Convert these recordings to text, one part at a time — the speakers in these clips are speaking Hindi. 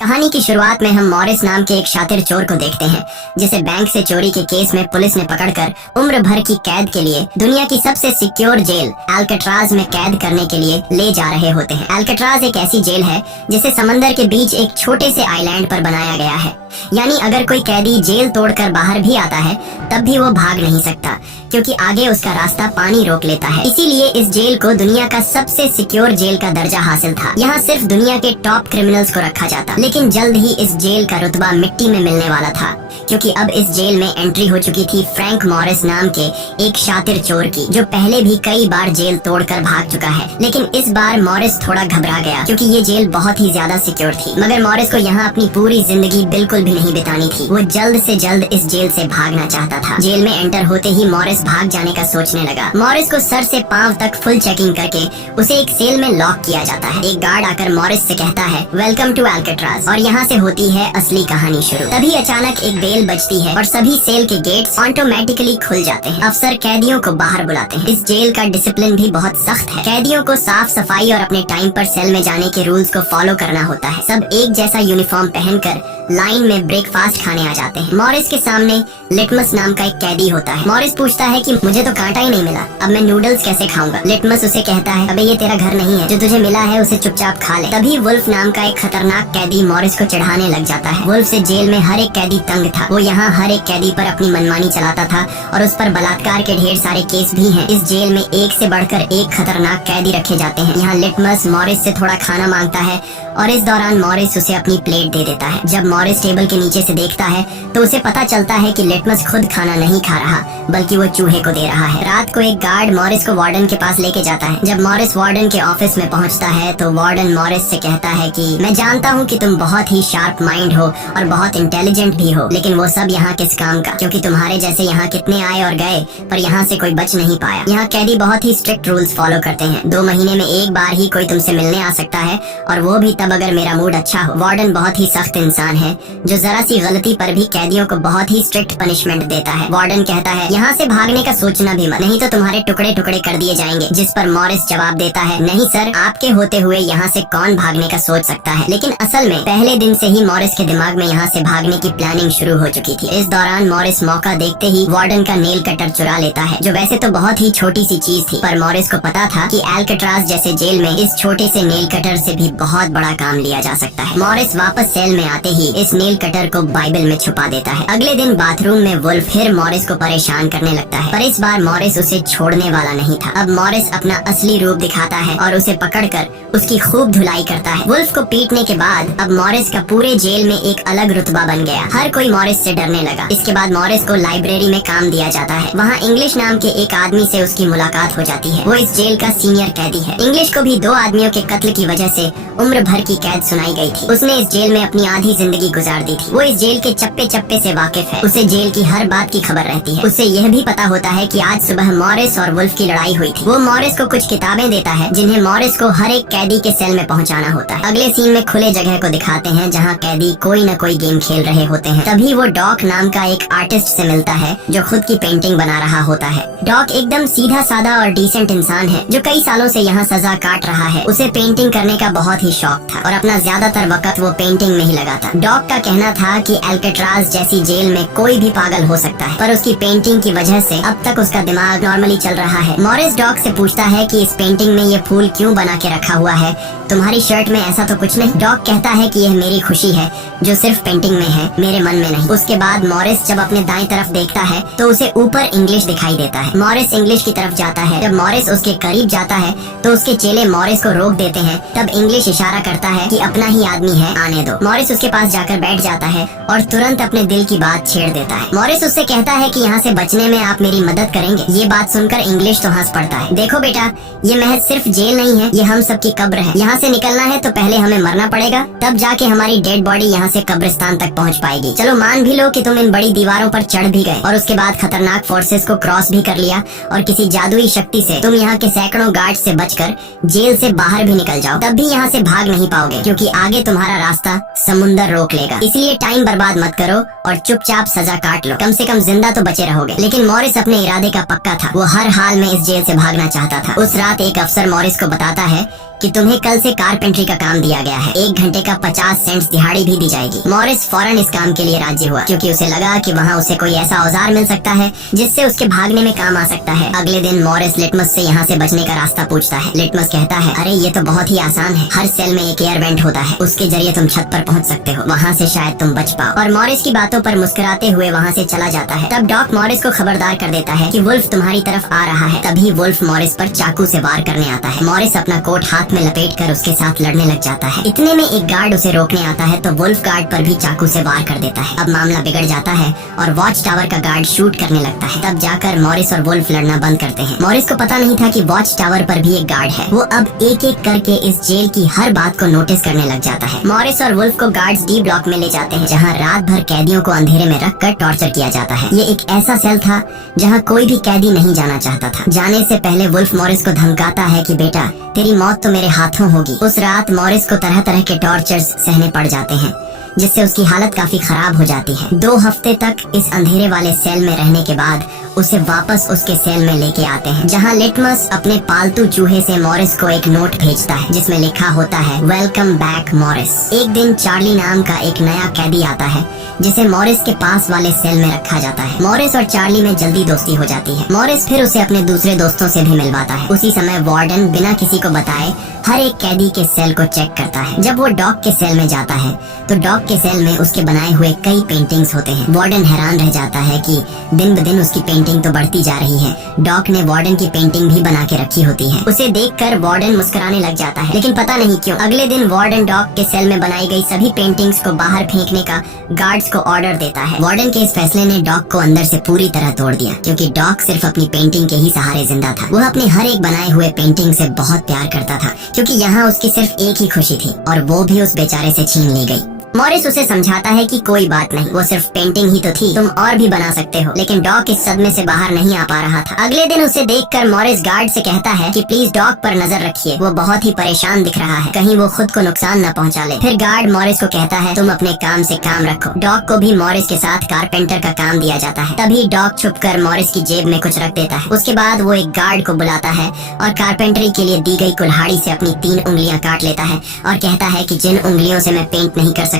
कहानी की शुरुआत में हम मॉरिस नाम के एक शातिर चोर को देखते हैं जिसे बैंक से चोरी के केस में पुलिस ने पकड़कर उम्र भर की कैद के लिए दुनिया की सबसे सिक्योर जेल अल्काट्राज में कैद करने के लिए ले जा रहे होते हैं। अल्काट्राज एक ऐसी जेल है जिसे समंदर के बीच एक छोटे से आइलैंड पर बनाया गया है, यानी अगर कोई कैदी जेल तोड़कर बाहर भी आता है तब भी वो भाग नहीं सकता क्योंकि आगे उसका रास्ता पानी रोक लेता है। इसीलिए इस जेल को दुनिया का सबसे सिक्योर जेल का दर्जा हासिल था। यहाँ सिर्फ दुनिया के टॉप क्रिमिनल्स को रखा जाता, लेकिन जल्द ही इस जेल का रुतबा मिट्टी में मिलने वाला था क्योंकि अब इस जेल में एंट्री हो चुकी थी फ्रैंक मॉरिस नाम के एक शातिर चोर की, जो पहले भी कई बार जेल तोड़कर भाग चुका है। लेकिन इस बार मॉरिस थोड़ा घबरा गया क्योंकि ये जेल बहुत ही ज्यादा सिक्योर थी, मगर मॉरिस को यहाँ अपनी पूरी जिंदगी बिल्कुल भी नहीं बितानी थी। वो जल्द से जल्द इस जेल से भागना चाहता था। जेल में एंटर होते ही मॉरिस भाग जाने का सोचने लगा। मॉरिस को सर से पांव तक फुल चेकिंग करके उसे एक सेल में लॉक किया जाता है। एक गार्ड आकर मॉरिस से कहता है, वेलकम टू अल्काट्राज, और यहाँ से होती है असली कहानी शुरू। तभी अचानक एक बेल बजती है और सभी सेल के गेट्स ऑटोमेटिकली खुल जाते हैं। अफसर कैदियों को बाहर बुलाते हैं। इस जेल का डिसिप्लिन भी बहुत सख्त है। कैदियों को साफ सफाई और अपने टाइम पर सेल में जाने के रूल्स को फॉलो करना होता है। सब एक जैसा यूनिफॉर्म पहनकर लाइन में ब्रेकफास्ट खाने आ जाते हैं। मॉरिस के सामने लिटमस नाम का एक कैदी होता है। मॉरिस पूछता है कि मुझे तो कांटा ही नहीं मिला, अब मैं नूडल्स कैसे खाऊंगा। लिटमस उसे कहता है, अबे ये तेरा घर नहीं है, जो तुझे मिला है उसे चुपचाप खा ले। तभी वुल्फ नाम का एक खतरनाक कैदी मॉरिस को चिढ़ाने लग जाता है। वुल्फ से जेल में हर एक कैदी तंग था। वो यहाँ हर एक कैदी पर अपनी मनमानी चलाता था और उस पर बलात्कार के ढेर सारे केस भी हैं। इस जेल में एक से बढ़कर एक खतरनाक कैदी रखे जाते हैं। यहाँ लिटमस मॉरिस से थोड़ा खाना मांगता है और इस दौरान मॉरिस उसे अपनी प्लेट दे देता है। जब मॉरिस टेबल के नीचे से देखता है तो उसे पता चलता है कि लिटमस खुद खाना नहीं खा रहा बल्कि वो चूहे को दे रहा है। रात को एक गार्ड मॉरिस को वार्डन के पास लेके जाता है। जब मॉरिस वार्डन के ऑफिस में पहुंचता है तो वार्डन मॉरिस से कहता है कि मैं जानता हूं कि तुम बहुत ही शार्प माइंड हो और बहुत इंटेलिजेंट भी हो, लेकिन वो सब यहाँ किस काम का, क्योंकि तुम्हारे जैसे यहाँ कितने आए और गए पर यहाँ से कोई बच नहीं पाया। यहाँ कैदी बहुत ही स्ट्रिक्ट रूल्स फॉलो करते हैं। 2 महीने में एक बार ही कोई तुमसे मिलने आ सकता है और वो भी तब अगर मेरा मूड अच्छा हो। वार्डन बहुत ही सख्त इंसान है जो जरा सी गलती पर भी कैदियों को बहुत ही स्ट्रिक्ट पनिशमेंट देता है। वार्डन कहता है, यहाँ से भागने का सोचना भी मत, नहीं तो तुम्हारे टुकड़े टुकड़े कर दिए जाएंगे। जिस पर मॉरिस जवाब देता है, नहीं सर, आपके होते हुए यहाँ से कौन भागने का सोच सकता है। लेकिन असल में पहले दिन से ही मॉरिस के दिमाग में यहाँ से भागने की प्लानिंग शुरू हो चुकी थी। इस दौरान मॉरिस मौका देखते ही वार्डन का नेल कटर चुरा लेता है, जो वैसे तो बहुत ही छोटी सी चीज थी, पर मॉरिस को पता था कि अल्काट्राज जैसे जेल में इस छोटे से नेल कटर से भी बहुत बड़ा काम लिया जा सकता है। मॉरिस वापस सेल में आते ही इस नेल कटर को बाइबल में छुपा देता है। अगले दिन बाथरूम में वुल्फ फिर मॉरिस को परेशान करने लगता है, पर इस बार मॉरिस उसे छोड़ने वाला नहीं था। अब मॉरिस अपना असली रूप दिखाता है और उसे पकड़कर उसकी खूब धुलाई करता है। वुल्फ को पीटने के बाद अब मॉरिस का पूरे जेल में एक अलग रुतबा बन गया। हर कोई मॉरिस से डरने लगा। इसके बाद मॉरिस को लाइब्रेरी में काम दिया जाता है। वहाँ इंग्लिश नाम के एक आदमी से उसकी मुलाकात हो जाती है। वो इस जेल का सीनियर कैदी है। इंग्लिश को भी 2 आदमियों के कत्ल की वजह से उम्र भर की कैद सुनाई गई थी। उसने इस जेल में अपनी आधी जिंदगी गुजार दी थी। वो इस जेल के चप्पे चप्पे से वाकिफ है। उसे जेल की हर बात की खबर रहती है। उसे यह भी पता होता है कि आज सुबह मॉरिस और वुल्फ की लड़ाई हुई थी। वो मॉरिस को कुछ किताबें देता है जिन्हें मॉरिस को हर एक कैदी के सेल में पहुंचाना होता है। अगले सीन में खुले जगह को दिखाते हैं जहां कैदी कोई न कोई गेम खेल रहे होते हैं। तभी वो डॉक नाम का एक आर्टिस्ट से मिलता है जो खुद की पेंटिंग बना रहा होता है। डॉक एकदम सीधा साधा और डिसेंट इंसान है जो कई सालों से यहाँ सजा काट रहा है। उसे पेंटिंग करने का बहुत ही शौक था और अपना ज्यादातर वक्त वो पेंटिंग में ही लगाता। डॉक का कहना था कि अल्काट्राज जैसी जेल में कोई भी पागल हो सकता है, पर उसकी पेंटिंग की वजह से अब तक उसका दिमाग नॉर्मली चल रहा है। मॉरिस डॉक से पूछता है कि इस पेंटिंग में ये फूल क्यों बना के रखा हुआ है, तुम्हारी शर्ट में ऐसा तो कुछ नहीं। डॉक कहता है कि यह मेरी खुशी है जो सिर्फ पेंटिंग में है, मेरे मन में नहीं। उसके बाद मॉरिस जब अपने दाएं तरफ देखता है तो उसे ऊपर इंग्लिश दिखाई देता है। मॉरिस इंग्लिश की तरफ जाता है। जब मॉरिस उसके करीब जाता है तो उसके चेले मॉरिस को रोक देते हैं। तब इंग्लिश इशारा करता है कि अपना ही आदमी है, आने दो। मॉरिस उसके पास जाकर बैठ जाता है और तुरंत अपने दिल की बात छेड़ देता है। मॉरिस उससे कहता है कि यहाँ से बचने में आप मेरी मदद करेंगे। ये बात सुनकर इंग्लिश तो हंस पड़ता है। देखो बेटा, ये महज सिर्फ जेल नहीं है, ये हम सबकी कब्र है। यहाँ से निकलना है तो पहले हमें मरना पड़ेगा, तब जाके हमारी डेड बॉडी यहाँ से कब्रिस्तान तक पहुँच पाएगी। चलो मान भी लो कि तुम इन बड़ी दीवारों पर चढ़ भी गए और उसके बाद खतरनाक फोर्सेस को क्रॉस भी कर लिया और किसी जादुई शक्ति से तुम यहाँ के सैकड़ों गार्ड से बचकर जेल से बाहर भी निकल जाओ, तब भी यहाँ से भाग नहीं पाओगे क्योंकि आगे तुम्हारा रास्ता समुंदर रोक लेगा। इसलिए टाइम बर्बाद मत करो और चुपचाप सजा काट लो, कम से कम जिंदा तो बचे रहोगे। लेकिन मॉरिस अपने इरादे का पक्का था। वो हर हाल में इस जेल से भागना चाहता था। उस रात एक अफसर मॉरिस को बताता है कि तुम्हें कल से कारपेंट्री का काम दिया गया है। 1 घंटे का 50 सेंट्स दिहाड़ी भी दी जाएगी। मॉरिस फौरन इस काम के लिए राजी हुआ क्योंकि उसे लगा कि वहाँ उसे कोई ऐसा औजार मिल सकता है जिससे उसके भागने में काम आ सकता है। अगले दिन मॉरिस लिटमस से यहाँ से बचने का रास्ता पूछता है। लिटमस कहता है, अरे ये तो बहुत ही आसान है, हर सेल में एक एयर वेंट होता है, उसके जरिए तुम छत पर पहुँच सकते हो, वहाँ से शायद तुम बच पाओ। और मॉरिस की बातों पर मुस्कुराते हुए वहाँ से चला जाता है। तब डॉक मॉरिस को खबरदार कर देता है कि वुल्फ तुम्हारी तरफ आ रहा है। तभी वुल्फ मॉरिस पर चाकू से वार करने आता है। मॉरिस अपना कोट हाथ में लपेट कर उसके साथ लड़ने लग जाता है। इतने में एक गार्ड उसे रोकने आता है तो वुल्फ गार्ड पर भी चाकू से वार कर देता है। अब मामला बिगड़ जाता है और वॉच टावर का गार्ड शूट करने लगता है। तब जाकर मॉरिस और वुल्फ लड़ना बंद करते हैं। मॉरिस को पता नहीं था कि वॉच टावर पर भी एक गार्ड है। वो अब एक एक करके इस जेल की हर बात को नोटिस करने लग जाता है। मॉरिस और वुल्फ को गार्ड्स डी ब्लॉक में ले जाते हैं, जहाँ रात भर कैदियों को अंधेरे में रखकर टॉर्चर किया जाता है। ये एक ऐसा सेल था जहाँ कोई भी कैदी नहीं जाना चाहता था। जाने से पहले वुल्फ मॉरिस को धमकाता है कि बेटा तेरी मौत तो मेरे हाथों होगी। उस रात मॉरिस को तरह तरह के टॉर्चर्स सहने पड़ जाते हैं, जिससे उसकी हालत काफी खराब हो जाती है। 2 हफ्ते तक इस अंधेरे वाले सेल में रहने के बाद उसे वापस उसके सेल में लेके आते हैं, जहां लिटमस अपने पालतू चूहे से मॉरिस को एक नोट भेजता है जिसमें लिखा होता है, वेलकम बैक मॉरिस। एक दिन चार्ली नाम का एक नया कैदी आता है जिसे मॉरिस के पास वाले सेल में रखा जाता है। मॉरिस और चार्ली में जल्दी दोस्ती हो जाती है। मॉरिस फिर उसे अपने दूसरे दोस्तों से भी मिलवाता है। उसी समय वार्डन बिना किसी को बताए हर एक कैदी के सेल को चेक करता है। जब वो डॉग के सेल में जाता है तो डॉग के सेल में उसके बनाए हुए कई पेंटिंग्स होते हैं। वार्डन हैरान रह जाता है कि दिन ब दिन उसकी पेंटिंग तो बढ़ती जा रही है। डॉग ने वार्डन की पेंटिंग भी बना के रखी होती है। उसे देखकर वार्डन मुस्कुराने लग जाता है, लेकिन पता नहीं क्यों अगले दिन वार्डन डॉग के सेल में बनाई गई सभी पेंटिंग्स को बाहर फेंकने का गार्ड्स को ऑर्डर देता है। वार्डन के इस फैसले ने डॉग को अंदर से पूरी तरह तोड़ दिया, क्योंकि डॉग सिर्फ अपनी पेंटिंग के ही सहारे जिंदा था। वह अपने हर एक बनाए हुए पेंटिंग से बहुत प्यार करता था, क्योंकि यहाँ उसकी सिर्फ एक ही खुशी थी और वो भी उस बेचारे से छीन ली गई। मॉरिस उसे समझाता है कि कोई बात नहीं, वो सिर्फ पेंटिंग ही तो थी, तुम और भी बना सकते हो। लेकिन डॉग इस सदमे से बाहर नहीं आ पा रहा था। अगले दिन उसे देखकर मॉरिस गार्ड से कहता है कि प्लीज डॉग पर नजर रखिए, वो बहुत ही परेशान दिख रहा है, कहीं वो खुद को नुकसान न पहुंचा ले। फिर गार्ड मॉरिस को कहता है, तुम अपने काम से काम रखो। डॉग को भी मॉरिस के साथ कारपेंटर का काम दिया जाता है। तभी डॉग छुपकर मॉरिस की जेब में कुछ रख देता है। उसके बाद वो एक गार्ड को बुलाता है और कारपेंटरी के लिए दी गई कुल्हाड़ी से अपनी 3 उंगलियां काट लेता है और कहता है कि जिन उंगलियों से मैं पेंट नहीं कर सकता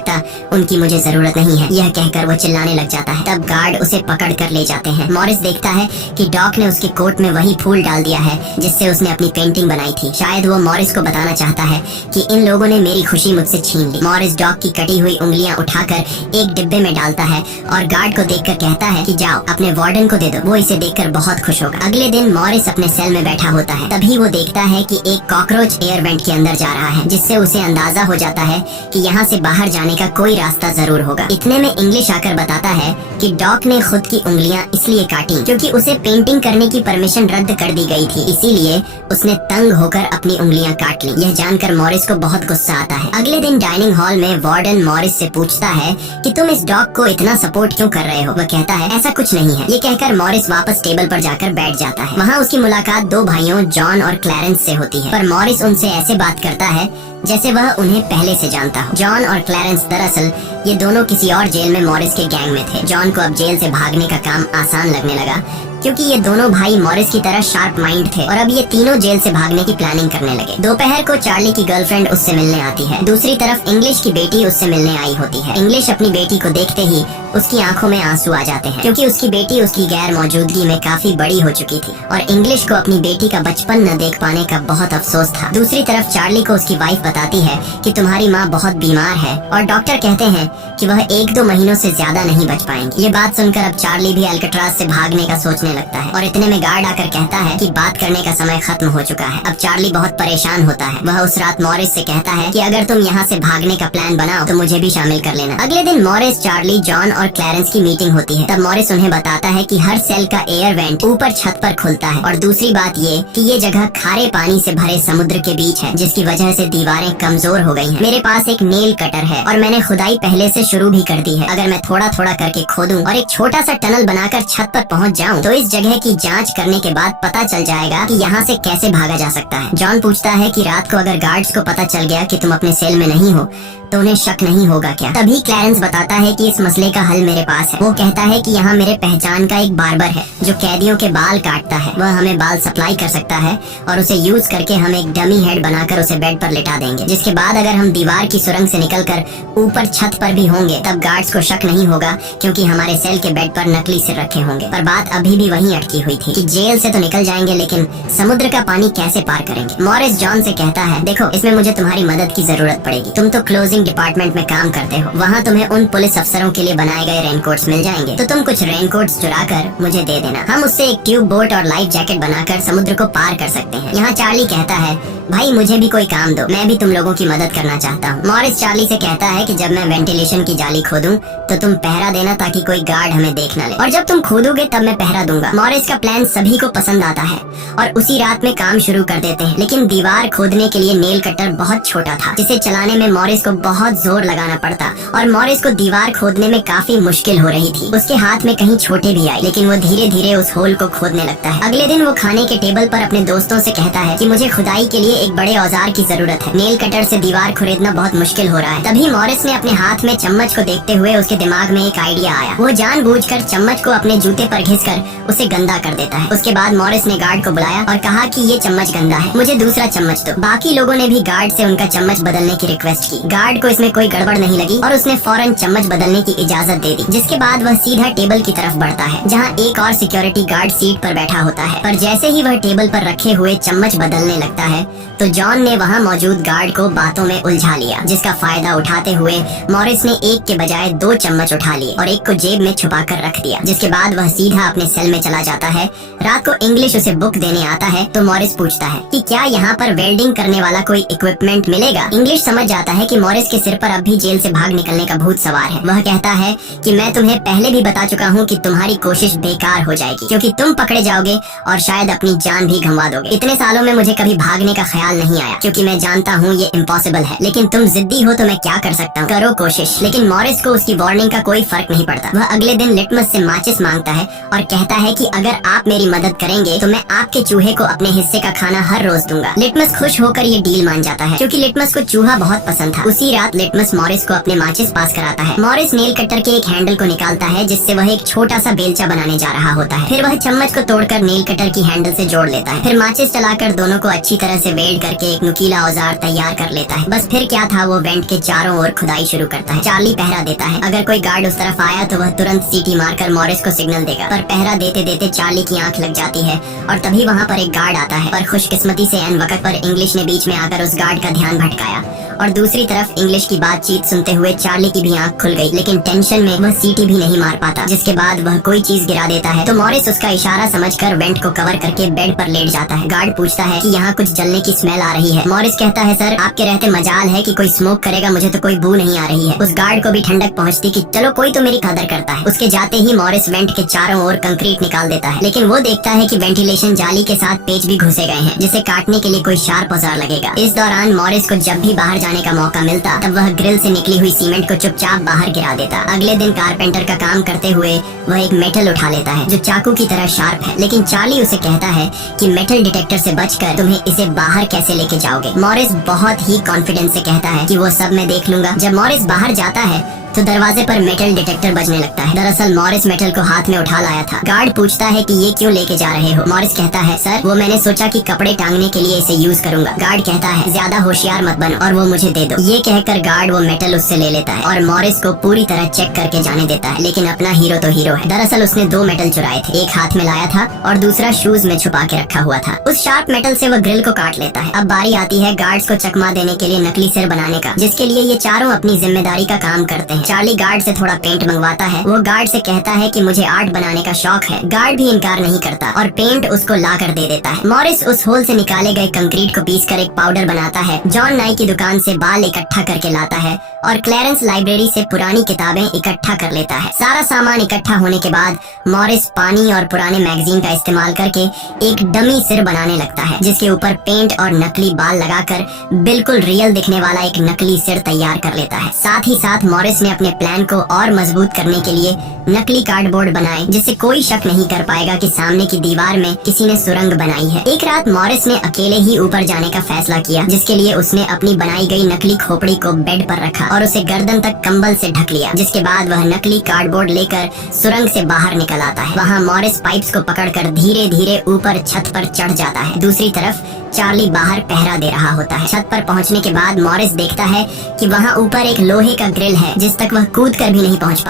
उनकी मुझे जरूरत नहीं है। यह कहकर वो चिल्लाने लग जाता है। तब गार्ड उसे पकड़ कर ले जाते हैं। मॉरिस देखता है कि डॉग ने उसके कोट में वही फूल डाल दिया है जिससे उसने अपनी पेंटिंग बनाई थी। शायद वो मॉरिस को बताना चाहता है कि इन लोगों ने मेरी खुशी मुझसे छीन ली। मॉरिस डॉग की कटी हुई उंगलियां उठाकर एक डिब्बे में डालता है और गार्ड को देखकर कहता है कि जाओ अपने वार्डन को दे दो, वो इसे देखकर बहुत खुश होगा। अगले दिन मॉरिस अपने सेल में बैठा होता है। तभी वो देखता है कि एक कॉकरोच एयर वेंट के अंदर जा रहा है, जिससे उसे अंदाजा हो जाता है कि यहाँ से बाहर जाने का कोई रास्ता जरूर होगा। इतने में इंग्लिश आकर बताता है कि डॉग ने खुद की उंगलियां इसलिए काटी क्योंकि उसे पेंटिंग करने की परमिशन रद्द कर दी गई थी, इसीलिए उसने तंग होकर अपनी उंगलियां काट ली। यह जानकर मॉरिस को बहुत गुस्सा आता है। अगले दिन डाइनिंग हॉल में वार्डन मॉरिस से पूछता है कि तुम इस डॉग को इतना सपोर्ट क्यों कर रहे हो। वह कहता है ऐसा कुछ नहीं है। ये कहकर मॉरिस वापस टेबल पर जाकर बैठ जाता है। वहाँ उसकी मुलाकात 2 भाइयों जॉन और क्लैरेंस से होती है, पर मॉरिस उनसे ऐसे बात करता है जैसे वह उन्हें पहले से जानता हो। जॉन और क्लैरेंस दरअसल ये दोनों किसी और जेल में मॉरिस के गैंग में थे। जॉन को अब जेल से भागने का काम आसान लगने लगा, क्योंकि ये दोनों भाई मॉरिस की तरह शार्प माइंड थे और अब ये तीनों जेल से भागने की प्लानिंग करने लगे। दोपहर को चार्ली की गर्लफ्रेंड उससे मिलने आती है। दूसरी तरफ इंग्लिश की बेटी उससे मिलने आई होती है। इंग्लिश अपनी बेटी को देखते ही उसकी आंखों में आंसू आ जाते हैं, क्योंकि उसकी बेटी उसकी गैर मौजूदगी में काफी बड़ी हो चुकी थी और इंग्लिश को अपनी बेटी का बचपन न देख पाने का बहुत अफसोस था। दूसरी तरफ चार्ली को उसकी वाइफ बताती है कि तुम्हारी माँ बहुत बीमार है और डॉक्टर कहते हैं कि वह 1-2 महीनों से ज्यादा नहीं बच पाएंगी। ये बात सुनकर अब चार्ली भी अल्काट्राज से भागने का सोचने लगता है और इतने में गार्ड आकर कहता है कि बात करने का समय खत्म हो चुका है। अब चार्ली बहुत परेशान होता है। वह उस रात मॉरिस से कहता है कि अगर तुम यहाँ से भागने का प्लान बनाओ तो मुझे भी शामिल कर लेना। अगले दिन मॉरिस, चार्ली, जॉन और क्लैरेंस की मीटिंग होती है। तब मॉरिस उन्हें बताता है कि हर सेल का एयर वेंट ऊपर छत पर खुलता है और दूसरी बात ये कि ये जगह खारे पानी से भरे समुद्र के बीच है, जिसकी वजह से दीवारें कमजोर हो गई हैं। मेरे पास एक नेल कटर है और मैंने खुदाई पहले से शुरू भी कर दी है। अगर मैं थोड़ा थोड़ा करके खोदूं और एक छोटा सा टनल बनाकर छत पर पहुंच जाऊं तो इस जगह की जांच करने के बाद पता चल जाएगा कि यहाँ से कैसे भागा जा सकता है। जॉन पूछता है कि रात को अगर गार्ड्स को पता चल गया कि तुम अपने सेल में नहीं हो तो उन्हें शक नहीं होगा क्या? तभी क्लैरेंस बताता है कि इस मसले का हल मेरे पास है। वो कहता है कि यहाँ मेरे पहचान का एक बार्बर है जो कैदियों के बाल काटता है। वह हमें बाल सप्लाई कर सकता है और उसे यूज करके हम एक डमी हेड बनाकर उसे बेड पर लिटा देंगे, जिसके बाद अगर हम दीवार की सुरंग से निकलकर ऊपर छत पर भी होंगे तब गार्ड्स को शक नहीं होगा, क्योंकि हमारे सेल के बेड पर नकली सिर रखे होंगे। पर बात अभी भी वहीं अटकी हुई थी कि जेल से तो निकल जाएंगे, लेकिन समुद्र का पानी कैसे पार करेंगे? मॉरिस जॉन से कहता है, देखो इसमें मुझे तुम्हारी मदद की जरूरत पड़ेगी। तुम तो क्लोजिंग डिपार्टमेंट में काम करते हो, वहाँ तुम्हें उन पुलिस अफसरों के लिए बनाए गए रेनकोट्स मिल जाएंगे, तो तुम कुछ रेनकोट्स चुरा कर मुझे दे देना। हम उससे एक ट्यूब बोट और लाइफ जैकेट बनाकर समुद्र को पार कर सकते हैं। यहाँ चार्ली कहता है, भाई मुझे भी कोई काम दो, मैं भी तुम लोगों की मदद करना चाहता हूँ। मॉरिस चार्ली से कहता है कि जब मैं वेंटिलेशन की जाली खोदूं तो तुम पहरा देना ताकि कोई गार्ड हमें देख न ले, और जब तुम खोदोगे तब मैं पहरा दूंगा। मॉरिस का प्लान सभी को पसंद आता है और उसी रात में काम शुरू कर देते हैं, लेकिन दीवार खोदने के लिए नेल कटर बहुत छोटा था, जिसे चलाने में मॉरिस को बहुत जोर लगाना पड़ता और मॉरिस को दीवार खोदने में काफी मुश्किल हो रही थी। उसके हाथ में कहीं छोटे भी आए, लेकिन वो धीरे धीरे उस होल को खोदने लगता है। अगले दिन वो खाने के टेबल पर अपने दोस्तों से कहता है कि मुझे खुदाई के लिए एक बड़े औजार की जरूरत है, नेल कटर से दीवार खुरेदना बहुत मुश्किल हो रहा है। तभी मॉरिस ने अपने हाथ में चम्मच को देखते हुए उसके दिमाग में एक आइडिया आया। वो जानबूझकर चम्मच को अपने जूते पर घिसकर उसे गंदा कर देता है। उसके बाद मॉरिस ने गार्ड को बुलाया और कहा कि ये चम्मच गंदा है, मुझे दूसरा चम्मच दो। बाकी लोगों ने भी गार्ड से उनका चम्मच बदलने की रिक्वेस्ट की। गार्ड को इसमें कोई गड़बड़ नहीं लगी और उसने फौरन चम्मच बदलने की इजाजत दे दी, जिसके बाद वह सीधा टेबल की तरफ बढ़ता है जहाँ एक और सिक्योरिटी गार्ड सीट पर बैठा होता है। पर जैसे ही वह टेबल पर रखे हुए चम्मच बदलने लगता है तो जॉन ने वहाँ मौजूद गार्ड को बातों में उलझा लिया, जिसका फायदा उठाते हुए मॉरिस ने एक के बजाय दो चम्मच उठा लिए और एक को जेब में छुपा कर रख दिया, जिसके बाद वह सीधा अपने सेल में चला जाता है। रात को इंग्लिश उसे बुक देने आता है तो मॉरिस पूछता है कि क्या यहाँ पर वेल्डिंग करने वाला कोई इक्विपमेंट मिलेगा? इंग्लिश समझ जाता है कि मॉरिस के सिर पर अब भी जेल से भाग निकलने का भूत सवार है। वह कहता है कि मैं तुम्हें पहले भी बता चुका हूँ कि तुम्हारी कोशिश बेकार हो जाएगी, क्योंकि तुम पकड़े जाओगे और शायद अपनी जान भी गंवा दोगे। इतने सालों में मुझे कभी भागने का ख्याल नहीं आया, क्योंकि मैं जानता हूँ ये इम्पॉसिबल है, लेकिन तुम जिद्दी हो तो मैं क्या कर सकता हूँ, करो कोशिश। लेकिन मॉरिस को उसकी वार्निंग का कोई फर्क नहीं पड़ता। वह अगले दिन लिटमस से माचिस मांगता है और कहता है कि अगर आप मेरी मदद करेंगे तो मैं आपके चूहे को अपने हिस्से का खाना हर रोज दूंगा। लिटमस खुश होकर ये डील मान जाता है, क्योंकि लिटमस को चूहा बहुत पसंद था। उसी रात लिटमस मॉरिस को अपने माचिस पास कराता है। मॉरिस नेल कटर के एक हैंडल को निकालता है, जिससे वह एक छोटा सा बेलचा बनाने जा रहा होता है। फिर वह चम्मच को तोड़कर नेल कटर की हैंडल से जोड़ लेता है। फिर माचिस चलाकर दोनों को अच्छी तरह से वेल्ड करके एक नुकीला औजार तैयार कर लेता है। बस फिर क्या था, वो वेंट के चारों ओर खुदाई शुरू करता है। चार्ली पहरा देता है। अगर कोई गार्ड उस तरफ आया तो वह तुरंत सीटी मारकर मॉरिस को सिग्नल देगा। पर पहरा देते देते चार्ली की आंख लग जाती है और तभी वहाँ पर एक गार्ड आता है। पर खुशकिस्मती से एन वक्त पर इंग्लिश ने बीच में आकर उस गार्ड का ध्यान भटकाया और दूसरी तरफ इंग्लिश की बातचीत सुनते हुए चार्ली की भी आंख खुल गई, लेकिन टेंशन में वह सीटी भी नहीं मार पाता। जिसके बाद वह कोई चीज गिरा देता है तो मॉरिस उसका इशारा समझकर वेंट को कवर करके बेड पर लेट जाता है। गार्ड पूछता है कि यहाँ कुछ जलने की स्मेल आ रही है। मॉरिस कहता है, सर आपके रहते मजाल है कि कोई स्मोक करेगा, मुझे तो कोई बू नहीं आ रही है। उस गार्ड को भी ठंडक पहुँचती कि चलो कोई तो मेरी कदर करता है। उसके जाते ही मॉरिस वेंट के चारों ओर कंक्रीट निकाल देता है, लेकिन वो देखता है कि वेंटिलेशन जाली के साथ पेच भी घुसे गए हैं, जिसे काटने के लिए कोई शार्प औजार लगेगा। इस दौरान मॉरिस को जब भी बाहर जाने का मौका मिलता तब वह ग्रिल से निकली हुई सीमेंट को चुपचाप बाहर गिरा देता। अगले दिन कारपेंटर का काम करते हुए वह एक मेटल उठा लेता है जो चाकू की तरह शार्प है, लेकिन चार्ली उसे कहता है कि मेटल डिटेक्टर से बचकर तुम्हें इसे बाहर कैसे लेके जाओगे। मॉरिस बहुत ही कॉन्फिडेंस से कहता है कि वो सब मैं देख लूंगा। जब मॉरिस बाहर जाता है तो दरवाजे पर मेटल डिटेक्टर बजने लगता है। दरअसल मॉरिस मेटल को हाथ में उठा लाया था। गार्ड पूछता है कि ये क्यों लेके जा रहे हो? मॉरिस कहता है, सर वो मैंने सोचा कि कपड़े टांगने के लिए इसे यूज करूंगा। गार्ड कहता है, ज्यादा होशियार मत बनो और वो मुझे दे दो। ये कहकर गार्ड वो मेटल उससे ले लेता है और मॉरिस को पूरी तरह चेक करके जाने देता है, लेकिन अपना हीरो तो हीरो है। दरअसल उसने दो मेटल चुराए थे, एक हाथ में लाया था और दूसरा शूज में छुपा के रखा हुआ था। उस शार्प मेटल से वह ग्रिल को काट लेता है। अब बारी आती है गार्ड्स को चकमा देने के लिए नकली सिर बनाने का, जिसके लिए ये चारों अपनी जिम्मेदारी का काम करते हैं। चार्ली गार्ड से थोड़ा पेंट मंगवाता है। वो गार्ड से कहता है कि मुझे आर्ट बनाने का शौक है। गार्ड भी इनकार नहीं करता और पेंट उसको ला कर दे देता है। मॉरिस उस होल से निकाले गए कंक्रीट को पीसकर एक पाउडर बनाता है। जॉन नाई की दुकान से बाल इकट्ठा करके लाता है और क्लैरेंस लाइब्रेरी से पुरानी किताबें इकट्ठा कर लेता है। सारा सामान इकट्ठा होने के बाद मॉरिस पानी और पुराने मैगजीन का इस्तेमाल करके एक डमी सिर बनाने लगता है, जिसके ऊपर पेंट और नकली बाल लगाकर बिल्कुल रियल दिखने वाला एक नकली सिर तैयार कर लेता है। साथ ही साथ मॉरिस ने उसने अपने प्लान को और मजबूत करने के लिए नकली कार्डबोर्ड बनाए, जिससे कोई शक नहीं कर पाएगा कि सामने की दीवार में किसी ने सुरंग बनाई है। एक रात मॉरिस ने अकेले ही ऊपर जाने का फैसला किया, जिसके लिए उसने अपनी बनाई गई नकली खोपड़ी को बेड पर रखा और उसे गर्दन तक कंबल से ढक लिया, जिसके बाद वह नकली कार्डबोर्ड लेकर सुरंग से बाहर निकल आता है। वहाँ मॉरिस पाइप्स को पकड़कर धीरे धीरे ऊपर छत पर चढ़ जाता है। दूसरी तरफ चार्ली बाहर पहरा दे रहा होता है। छत पर पहुँचने के बाद मॉरिस देखता है कि वहाँ ऊपर एक लोहे का ग्रिल है, जिस तक वह कूद कर भी नहीं पहुँच पाता।